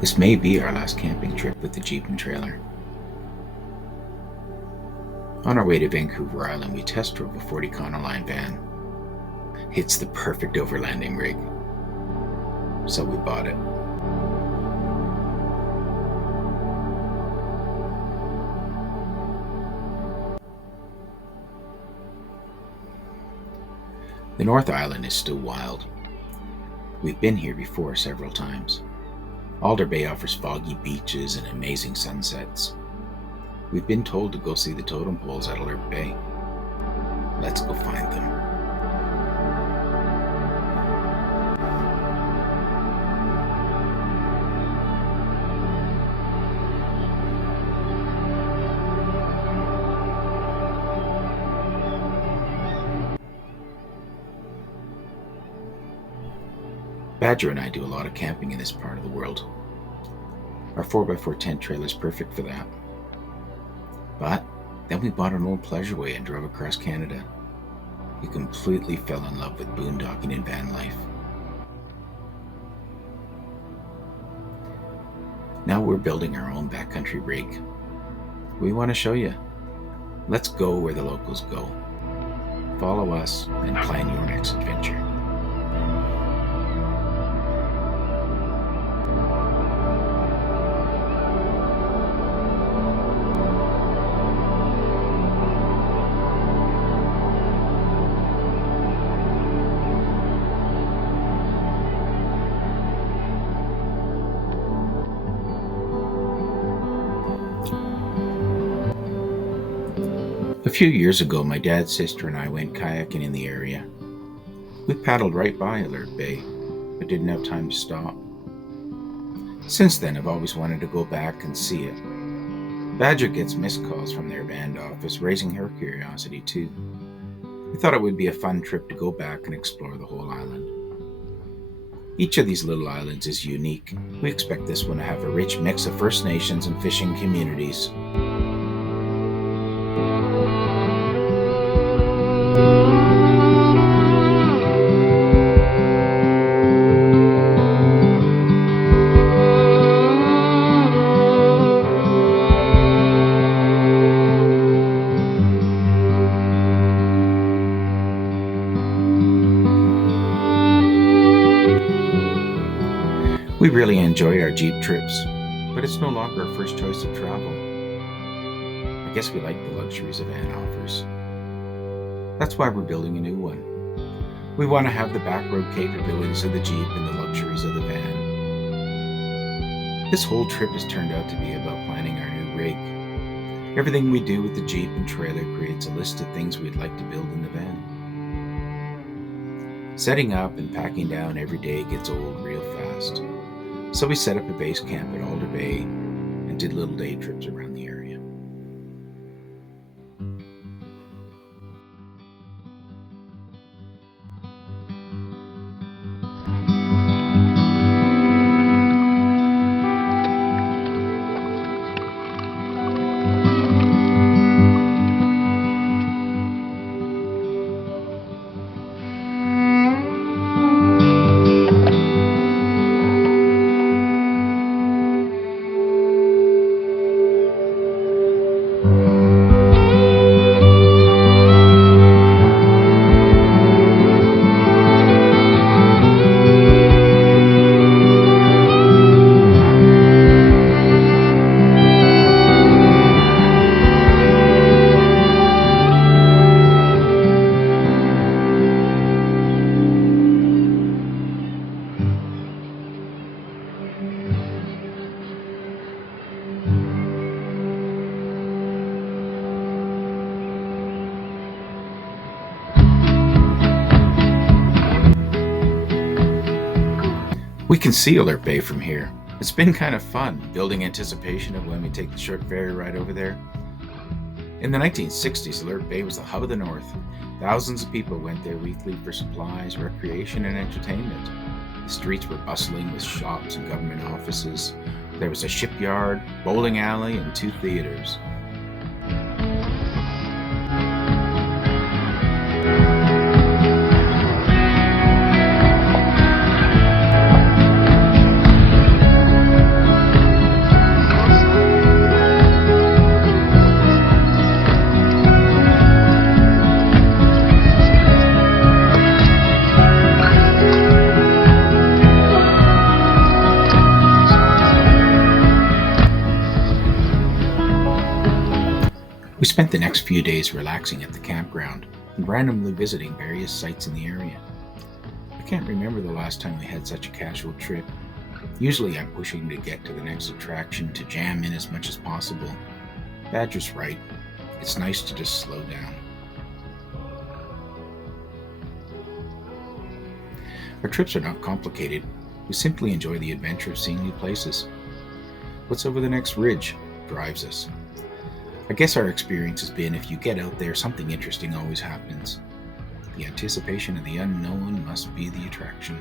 This may be our last camping trip with the Jeep and trailer. On our way to Vancouver Island, we test drove a 40 Econoline van. It's the perfect overlanding rig, so we bought it. The North Island is still wild. We've been here before several times. Alder Bay offers foggy beaches and amazing sunsets. We've been told to go see the totem poles at Alder Bay. Let's go find them. Badger and I do a lot of camping in this part of the world. Our 4x4 tent trailer is perfect for that. But then we bought an old Pleasureway and drove across Canada. We completely fell in love with boondocking and van life. Now we're building our own backcountry rig. We want to show you. Let's go where the locals go. Follow us and plan your next adventure. A few years ago, my dad's sister and I went kayaking in the area. We paddled right by Alert Bay, but didn't have time to stop. Since then, I've always wanted to go back and see it. Badger gets missed calls from their band office, raising her curiosity too. We thought it would be a fun trip to go back and explore the whole island. Each of these little islands is unique. We expect this one to have a rich mix of First Nations and fishing communities. We really enjoy our Jeep trips, but it's no longer our first choice of travel. I guess we like the luxuries a van offers. That's why we're building a new one. We want to have the backroad capabilities of the Jeep and the luxuries of the van. This whole trip has turned out to be about planning our new rig. Everything we do with the Jeep and trailer creates a list of things we'd like to build in the van. Setting up and packing down every day gets old real fast. So we set up a base camp at Alder Bay and did little day trips around the area. We can see Alert Bay from here. It's been kind of fun, building anticipation of when we take the short ferry ride over there. In the 1960s, Alert Bay was the hub of the North. Thousands of people went there weekly for supplies, recreation, and entertainment. The streets were bustling with shops and government offices. There was a shipyard, bowling alley, and 2 theaters. We spent the next few days relaxing at the campground and randomly visiting various sites in the area. I can't remember the last time we had such a casual trip. Usually I'm pushing to get to the next attraction to jam in as much as possible. Badger's right. It's nice to just slow down. Our trips are not complicated. We simply enjoy the adventure of seeing new places. What's over the next ridge drives us. I guess our experience has been if you get out there, something interesting always happens. The anticipation of the unknown must be the attraction.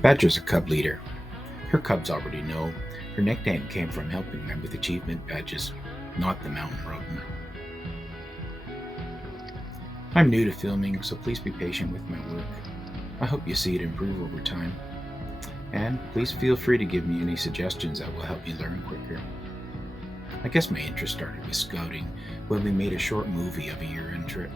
Badger's a cub leader. Her cubs already know. Her nickname came from helping them with achievement badges, not the mountain rodent. I'm new to filming, so please be patient with my work. I hope you see it improve over time. And please feel free to give me any suggestions that will help me learn quicker. I guess my interest started with scouting when we made a short movie of a year-end trip.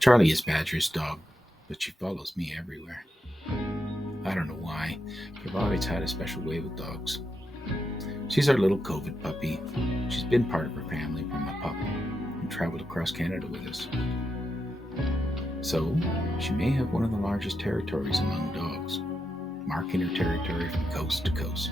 Charlie is Badger's dog, but she follows me everywhere. I don't know why, but I've always had a special way with dogs. She's our little COVID puppy. She's been part of our family from a pup and traveled across Canada with us. So, she may have one of the largest territories among dogs, marking her territory from coast to coast.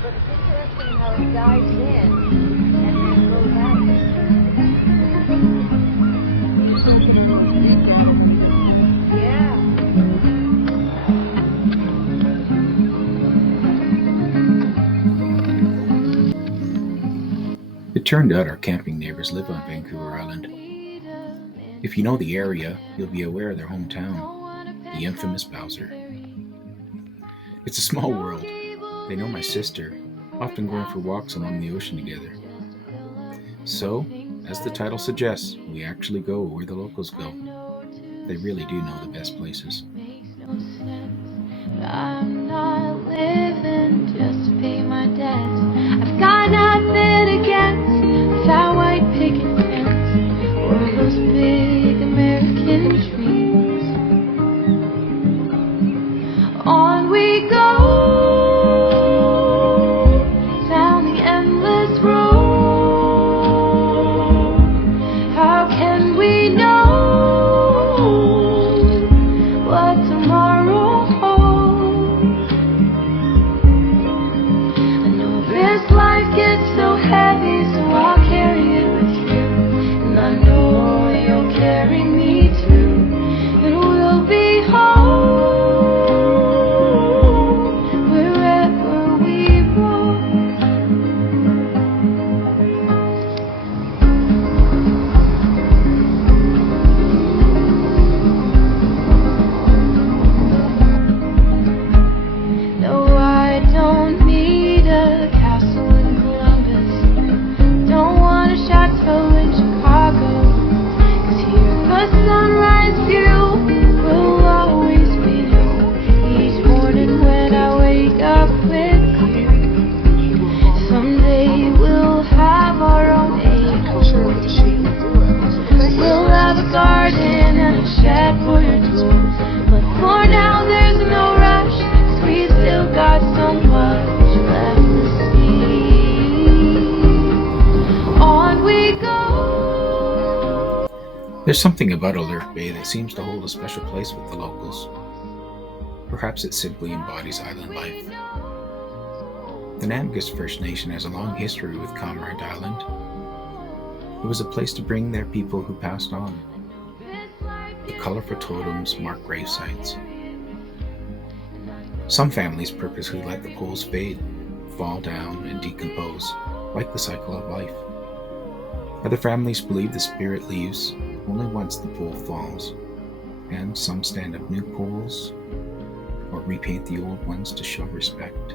But it's interesting how it dives in and then goes out. Yeah. It turned out our camping neighbors live on Vancouver Island. If you know the area, you'll be aware of their hometown, the infamous Bowser. It's a small world. They know my sister, often going for walks along the ocean together. So, as the title suggests, we actually go where the locals go. They really do know the best places. I'm not living just to pay my debts. I've got nothing against fat white picket fence or those big American dreams. On we go down the endless road. How can we know? There's something about Alder Bay that seems to hold a special place with the locals. Perhaps it simply embodies island life. The Namgis First Nation has a long history with Comrade Island. It was a place to bring their people who passed on. The colorful totems mark grave sites. Some families purposely let the poles fade, fall down, and decompose, like the cycle of life. Other families believe the spirit leaves only once the pole falls, and some stand up new poles or repaint the old ones to show respect.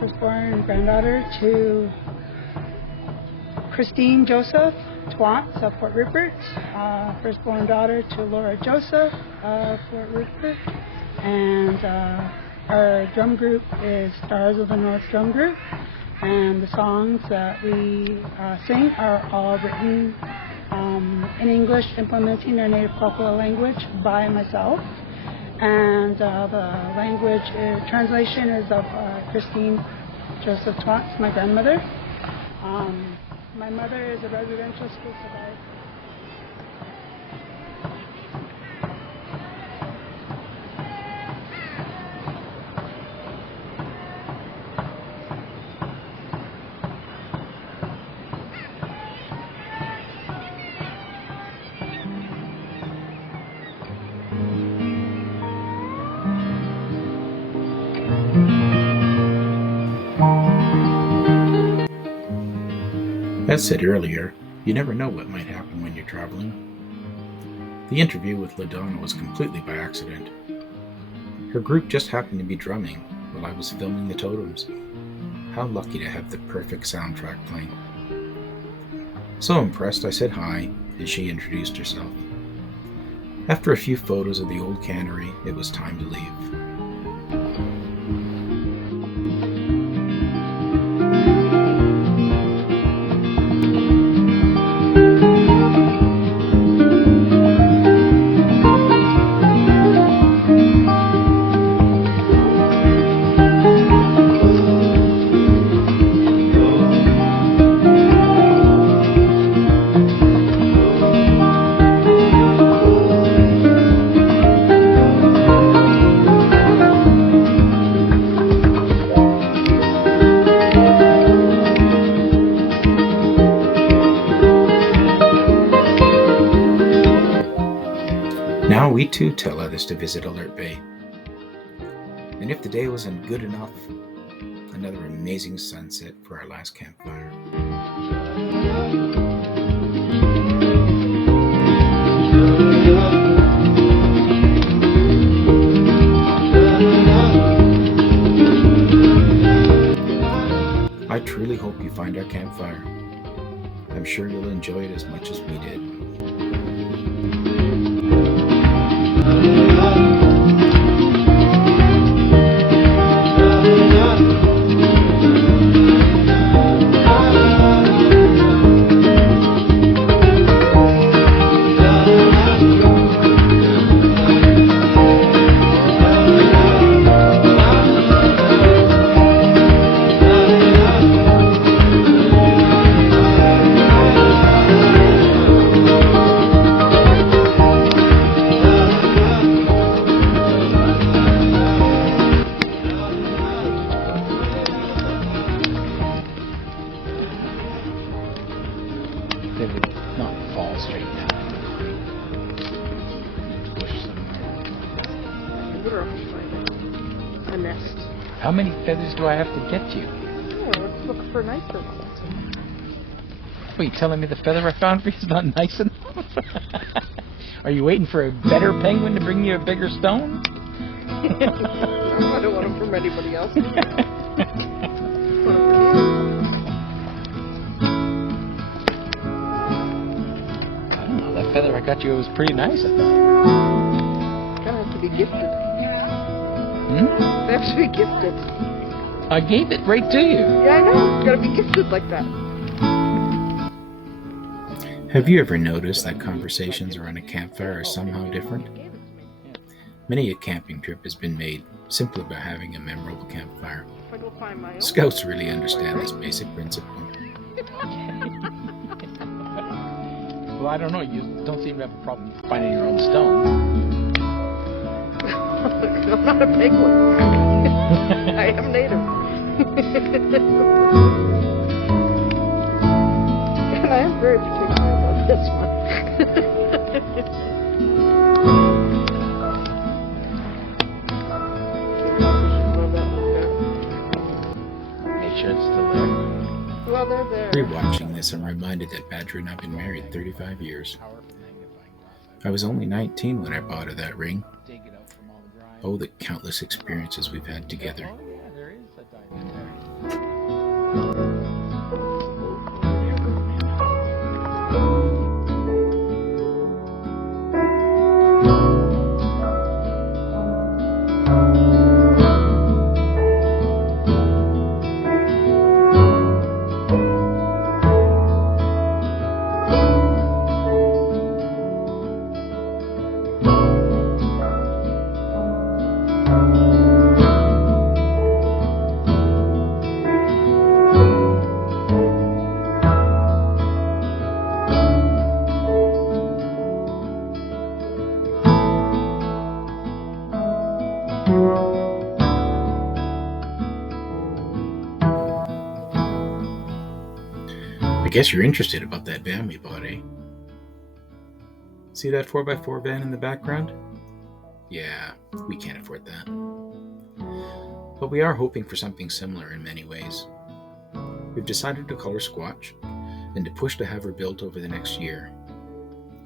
Firstborn granddaughter to Christine Joseph Twats of Fort Rupert, firstborn daughter to Laura Joseph of Fort Rupert, and our drum group is Stars of the North Drum Group, and the songs that we sing are all written in English, implementing our native Kolkala language by myself. And the language translation is of Christine Joseph Twats, my grandmother. My mother is a residential school provider. As said earlier, you never know what might happen when you're traveling. The interview with LaDonna was completely by accident. Her group just happened to be drumming while I was filming the Totems. How lucky to have the perfect soundtrack playing. So impressed, I said hi, and she introduced herself. After a few photos of the old cannery, it was time to leave. Now we too tell others to visit Alert Bay. And if the day wasn't good enough, another amazing sunset for our last campfire. I truly hope you find our campfire. I'm sure you'll enjoy it as much as we did. They would not fall straight down. Push somewhere. A nest. How many feathers do I have to get you? Oh, let's look for nicer ones. What, are you telling me the feather I found for you is not nice enough? Are you waiting for a better penguin to bring you a bigger stone? I don't want them from anybody else. I don't know, that feather I got you was pretty nice, I thought. Kind of have to be gifted. Hmm? They have to be gifted. I gave it right to you. Yeah, I know. You gotta be gifted like that. Have you ever noticed that conversations around a campfire are somehow different? Many a camping trip has been made simply by having a memorable campfire. If I go find my own. Scouts really understand this basic principle. Well, I don't know, you don't seem to have a problem finding your own stones. I'm not a penguin. I am native. And I am very particular about this one. Make sure it's still there. Well, they're there. Rewatching this, I'm reminded that Badger and I have been married 35 years. I was only 19 when I bought her that ring. Oh, the countless experiences we've had together. Oh, yeah, there is a diamond there. I guess you're interested about that van we bought, eh? See that 4x4 van in the background? Yeah, we can't afford that. But we are hoping for something similar in many ways. We've decided to call her Squatch and to push to have her built over the next year.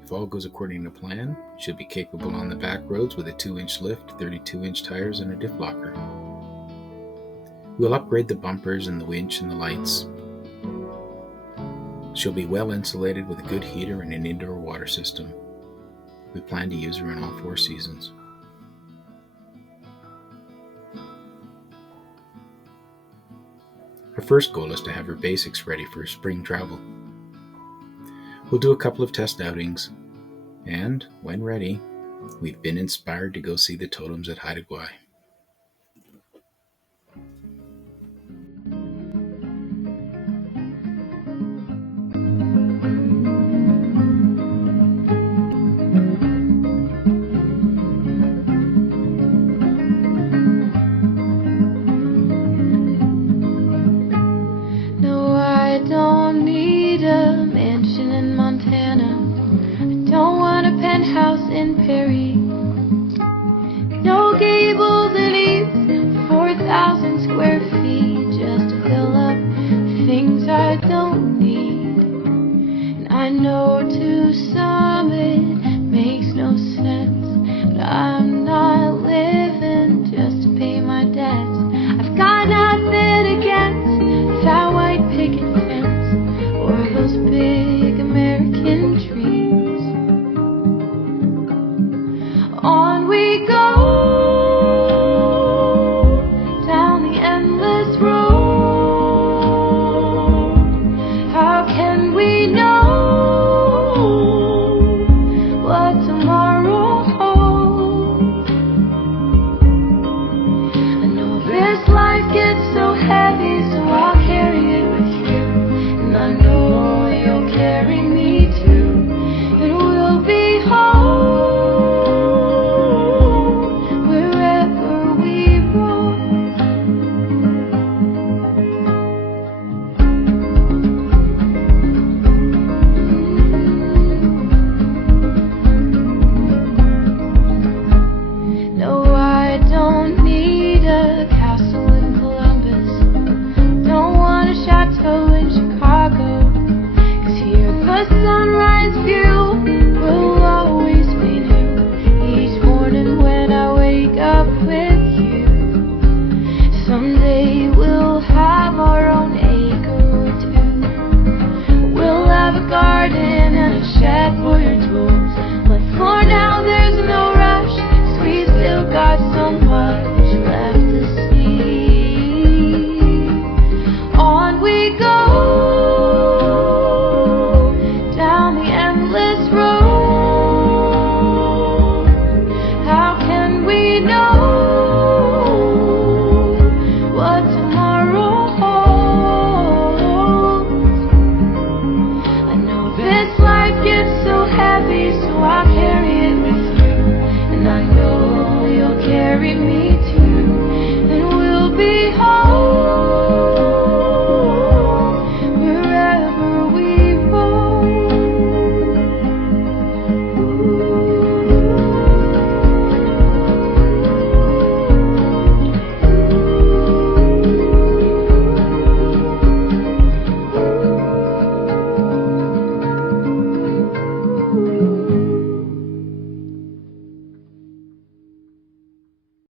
If all goes according to plan, she'll be capable on the back roads with a 2-inch lift, 32-inch tires, and a diff locker. We'll upgrade the bumpers and the winch and the lights. She'll be well insulated with a good heater and an indoor water system. We plan to use her in all 4 seasons. Our first goal is to have her basics ready for spring travel. We'll do a couple of test outings, and, when ready, we've been inspired to go see the totems at Haida Gwaii. No, I don't need a mansion in Montana. I don't want a penthouse in Perry. I